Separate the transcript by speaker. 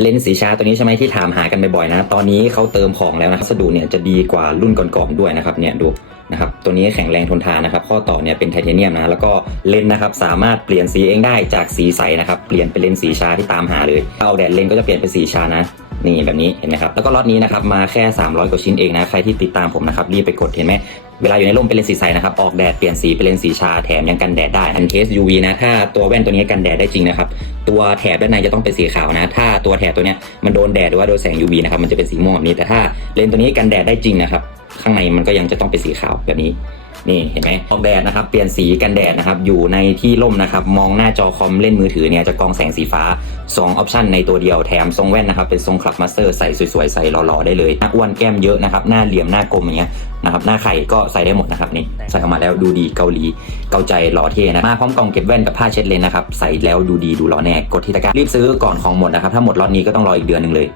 Speaker 1: เลนส์สีชาตัวนี้ใช่ไหมที่ถามหากันบ่อยๆนะ ตอนนี้เขาเติมของแล้วนะวัสดุเนี่ยจะดีกว่ารุ่นก่อนๆด้วยนะครับเนี่ยดูนะครับตัวนี้แข็งแรงทนทานนะครับ ข้อต่อเนี่ยเป็นไทเทเนียมนะแล้วก็เลนส์นะครับสามารถเปลี่ยนสีเองได้จากสีใสนะครับเปลี่ยนเป็นเลนส์สีชาที่ตามหาเลยถ้าเอาแดดเลนส์ก็จะเปลี่ยนเป็นสีชานะ นี่แบบนี้เห็นไหมครับแล้วก็ล็อตนี้นะครับมาแค่ 300 กว่าชิ้นเองนะใครที่ติดตามผมนะครับรีบไปกดเห็นไหมเวลาอยู่ในร่มเป็นเลนส์สีใสนะครับออกแดดเปลี่ยนสีเป็นเลนส์สีชาแถมยังกันแดดได้อันเคส UV นะถ้าตัวแว่นตัวนี้กันแดดได้จริงนะครับตัวแถบด้านในจะต้องเป็นสีขาวนะ ถ้าตัวแถบตัวเนี้ยมันโดนแดดหรือว่าโดนแสง UV นะครับมันจะเป็นสีม่วงแบบนี้แต่ถ้าเลนส์ตัวนี้กันแดดได้จริงนะครับ ข้างในมันก็ยังจะต้องเป็นสีขาวแบบนี้นี่เห็นไหมออกแดดนะครับเปลี่ยนสีกันแดดนะครับอยู่ในที่ร่มนะครับมองหน้าจอคอมเล่นมือถือเนี่ยจะกรองแสงสีฟ้า2ออปชันในตัวเดียวแถมทรงแว่นนะครับเป็นทรงคลับมาสเตอร์ใส่สวยๆใส่หล่อๆได้เลยหน้าอ้วนแก้มเยอะนะครับหน้าเหลี่ยมหน้ากลมอย่างเงี้ยนะครับหน้าไข่ก็ใส่ได้หมดนะครับนี่ใส่ออกมาแล้วดูดีเกาหลีเกาใจหล่อเท่นะมาพร้อมกล่องเก็บแว่นกับผ้าเช็ดเลนนะครับใส่แล้วดูดีดูหล่อแน่กดที่ตะกร้ารีบซื้อก่อนของหมดนะครับถ้าหมดล็อตนี้ก็ต้องรออีกเดือนหนึ่งเลย